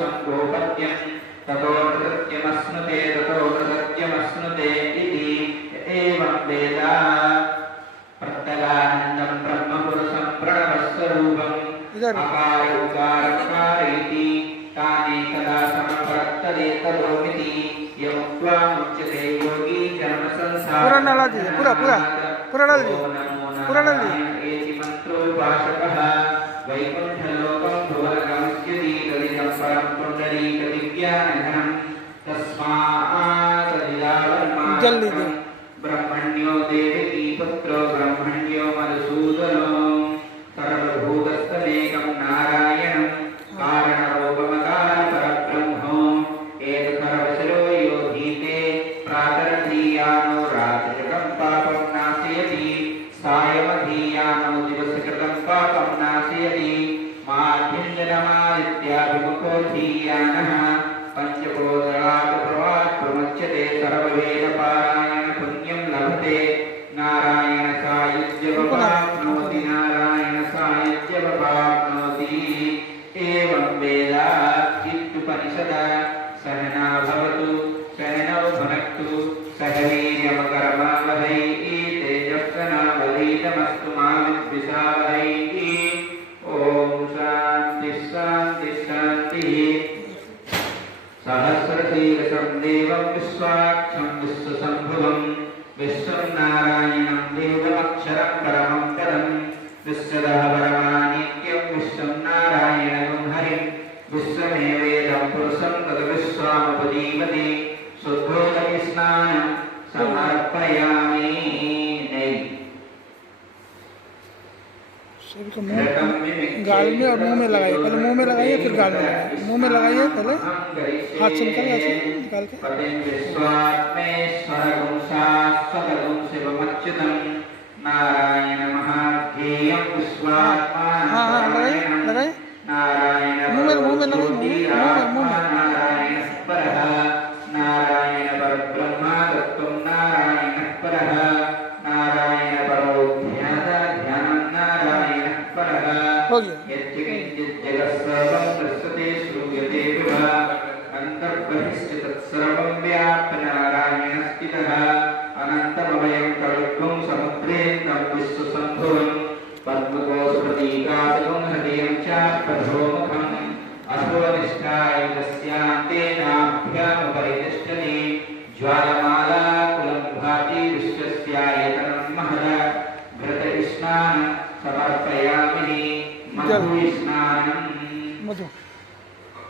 संगोपत्यं ततो नृत्यमस्नुते इति एवं वेद प्रत्यगानन्दं ब्रह्मपुरुषं प्रणवस्वरूपम् अकार उकार उकार इति तानेकदा समप्रत्यदे तदोमिति यमुक्त्वा मुच्यते योगी जन्म संसार पूरा डाल दीजिए एति मंत्रोपासकः वैकुंठलोकं भुवनगमस्यति तदिदं परं पुण्डरीकविज्ञानघनं तस्मात् ब्रह्मण्यो देवकी पुत्रो ब्रह्मण्यो मधुसूदनो सर्वभूतस्थमेकं नारायणं कारणरूपमकारपरब्रह्मो एतत्सर्वशरो यो धीते प्रातरधीयानो रात्रिकृतं पापं नाशयति सायमधीयानो दिवसकृतं पापं नाशयति माध्यञ्जनमादित्याभिमुखो धीयानः पंचकोदरात् प्रवात् प्रमुच्यते सर्ववेदपारायण पुण्यं लभते नारायण सायुज्यवपाप्नोति नारायण सायुज्यवपाप्नोति एवं वेद इत्युपनिषद सहना भवतु सहनौ भुनक्तु सह वीर्यमकरमावहै तेजस्विनावधीतमस्तु मा विद्विषावहै ॐ शान्तिः शान्तिः शान्तिः सहस्रशीर्षं देवं विश्वाक्षं विश्वसम्भुवं विश्वं नारायणं देवमक्षरं परमं पदं विश्वदः परमानित्यं विश्वं नारायणं हरिं विश्वमेवेदं पुरुषं तद्विश्वामुपजीवति शुद्धोदकस्नानं समर्पयामि। सभी को गाल में और मुंह में लगाइए, पहले मुंह में लगाइए फिर गाल में लगाइए। मुंह में लगाइए पहले, हाथ से निकाल ऐसे निकाल के। नारायण महाध्येयं विश्वात्मा लगाइए मुंह में लगाइए, मुंह में नारायण परः नारायण परब्रह्म तत्त्वं नारायण परः नारायण परो ध्यानं नारायण परः यच्चिकिञ्चित् जगत्सर्वं दृश्यते श्रूयते विभा अन्तर्बहिश्च तत्सर्वं व्याप्य नारायणस्थितः अनन्तमभयं कवित्वं समुद्रेन्दं विश्वसम्भुवं पद्मकोशप्रतीकाशकं हृदयं चाप्यधोमुखम् अथोनिष्ठाय तस्यान्ते नाभ्यामुपरि तिष्ठति ज्वाला